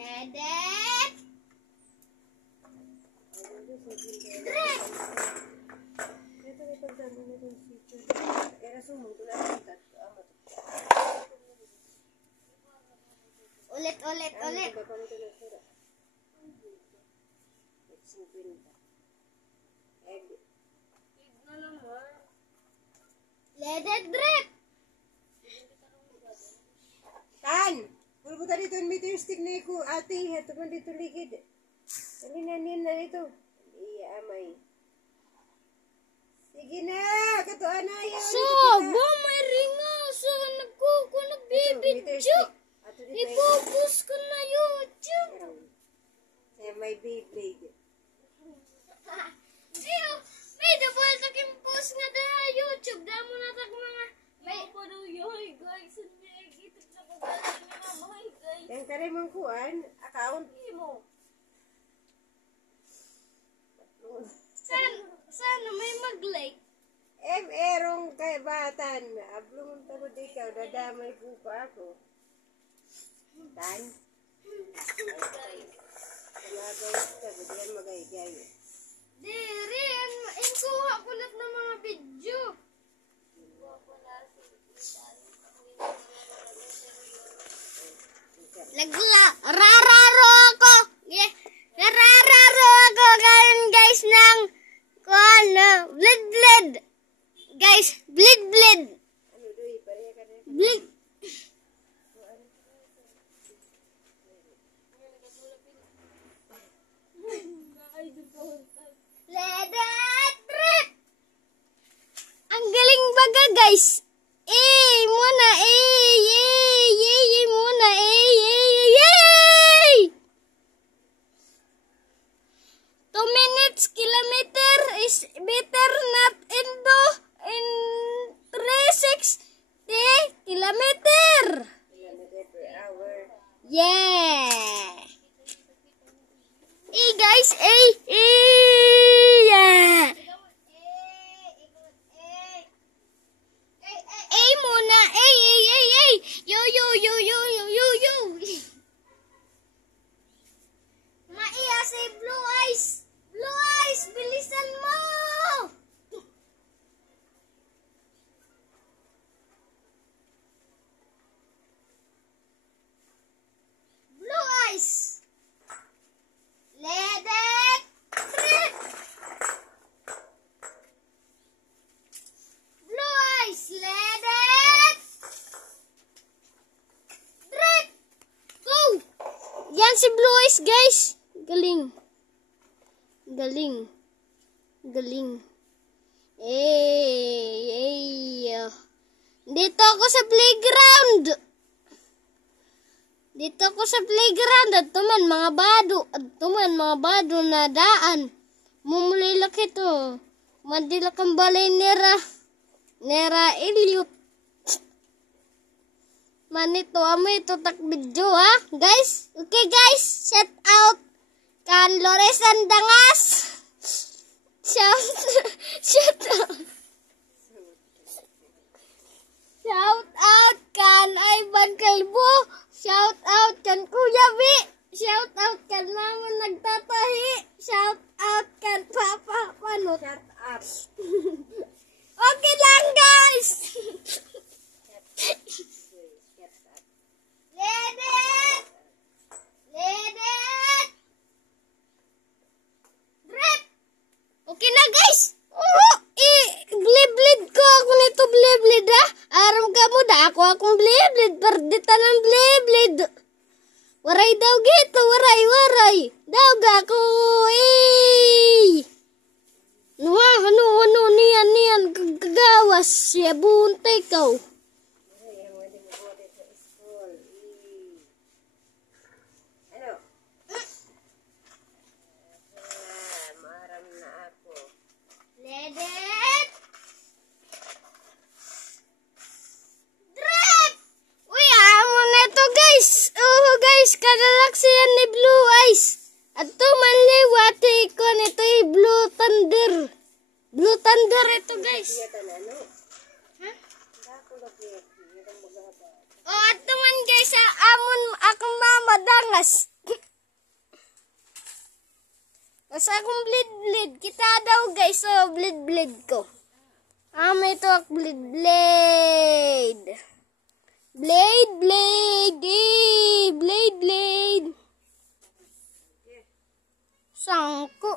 Ledet! Drip! Ulit. Ledet drip! Tan! Puro tadi dito yung meter stick na ko. Ate, ito man dito ligid. Alinanin na dito. Iya, amay. Sige na! Katuan na yun. So, may ringa. So, nagbibidyo. Ipopos ko na YouTube. Saya may Beyblade. Siyo, may double taking post nga da YouTube. Damo na tag mga may panuyoy guys. Nagigitik na ko galing nga mga guys. Yang kare mong kuan, account. Mo. Sana may mag-like. Erong kay batan. Ablong tamo di ka. Dadamay po pa ako. Tan? Talagay ka. Badiyan magay-gay. Diri, kuha ko lahat ng mga video. Rararo ako. Rararo ako ngayon guys ng bled. Guys, bled. Ano doy? Pareha ka na. Bled. Ledet trip. Ang galing baga guys. Muna muna yay. 2 minutes kilometer is better not in 360 kilometer. Kilometer per hour. Yeah. Guys, yeah. Muna, yo. Maiya si Blue Eyes, bilisan mo. Blue Eyes. Ledet trip. Blue Eyes, ledet trip. Go. Yan si Blue Eyes guys. Galing. Dito ako sa playground. Adto man mga bado na daan. Mumulay laki to. Madila kang balay nera ilyut. Manito amoy ito tak video ha. Guys, okay guys, shout out kan Loresan Dangas. Shout out kan Ivan Kalbo. Shout out kan Kuya Vi. Shout out kan Mama Nagtatahi. Shout out kan Papa Panot. Shut up. Okay lang guys. Ledet. Drip. Okay na guys. Bled ko ako nito bled ha. Aram ka mo da akong bled. Perdita ng bled. Waray daw gito. Waray. Daw ga ako. Ano niyan kagawas. Siya buntay ka. Ano? Maram na ako. Ledet. Drip. Uy, amo na ito guys. Guys, kadalaksi yan ni Blue Eyes. At manliwati ko nito Blue Thunder. Blue Thunder ito guys. Iya tanano. Ha? Dako na Gas! Basta akong bleed. Kita daw guys, so bleed ko. May tuwak bleed. Blade. Sangko.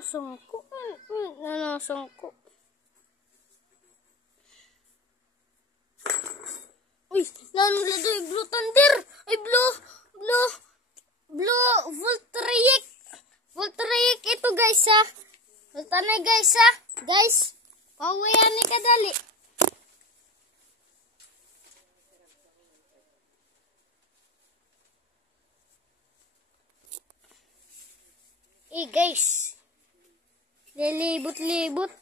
Sangko. Uy, nanulad ay Blue Thunder. Ay, Blue Voltaic. Voltaic ito guys ha. Voltaic guys ha. Guys, pawayan ni kadali. Guys. Lilibot-libot.